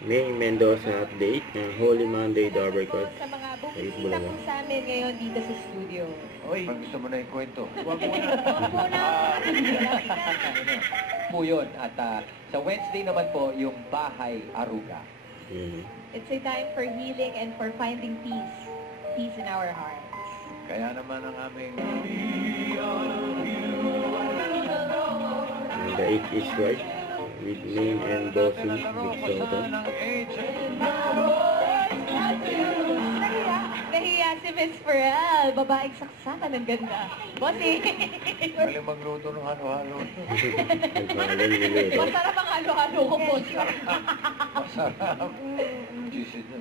May Mendoza update ng Holy Monday Dovercourt. Sa mga Ayos mo bumisita lang. po sa amin ngayon dito sa studio. Oy, pag gusto mo na yung kwento. Huwag mo na. Huwag muna. Po yun. At sa Wednesday naman po, yung Bahay Aruga. It's a time for healing and for finding peace. Peace in our hearts. Kaya naman ang aming... And the 8 is right. With name and bossy. Big Soto. Nahiya si Miss Ferrell. Babaeng saksakan ng ganda. Bossy! Galing magluto ng halo-halo. Nagpahalan nila. Masarap ang halo-halo ko, bossy. Masarap. Cheese na.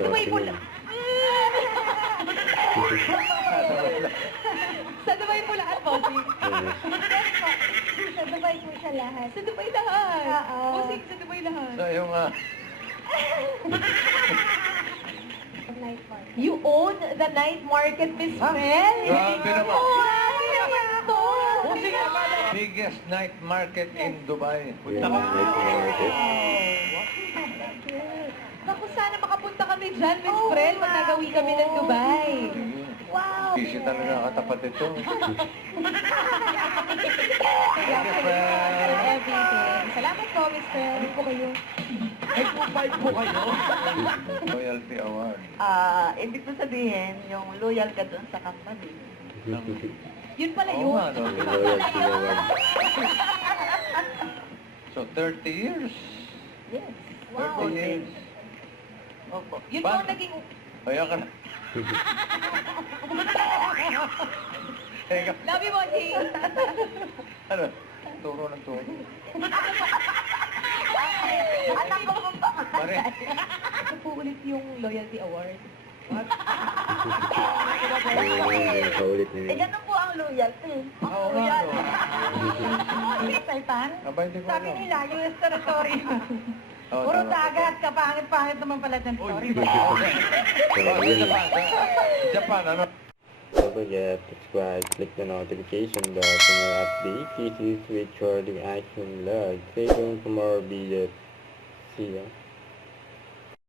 Sabay mo lang. Sa Dubai po lahat, bossy. Sa Dubai po siya lahat. Sa Dubai lahat. Oo. Bossy, sa Dubai lahat. So yung... Night market. You own the night market, Miss Ferrell? Grabe naman. Grabe naman ito. biggest night market in Dubai. Yan, night market. Naku, sana makapunta kami dyan, Miss Ferrell, pag nagawi kami ng Dubai. Wow! Busy talaga katapat ito. Everything. Salamat po, Miss Ferrell. Po kayo. Ay, pupay po kayo. Loyalty Award. Ibig ko sabihin, yung loyal ka doon sa company. Yun pala Oo yun. nga, no? Loyalty award. So 30 years. Yes. 30 years. Opo. Yun po ang naging... Kaya ka na. Teka, Love you, Bossy. ano? Turo ng turo. Anak ko kung baka. Pare, Ito po ulit yung Loyalty Award. Ayun, kaulit Eh, nila. ganun po ang loyalty. oo nga, no? Saipan? Aba, hindi ko Sabi alam. nila, US territory. Oo, Puro tama. dagat, kapangit-pangit naman pala dyan. Sorry. Bakit Japan? Japan, ano? Don't forget to subscribe, click the notification bell for more updates. This is with Jordan Action Vlog. Stay tuned for more videos. See ya.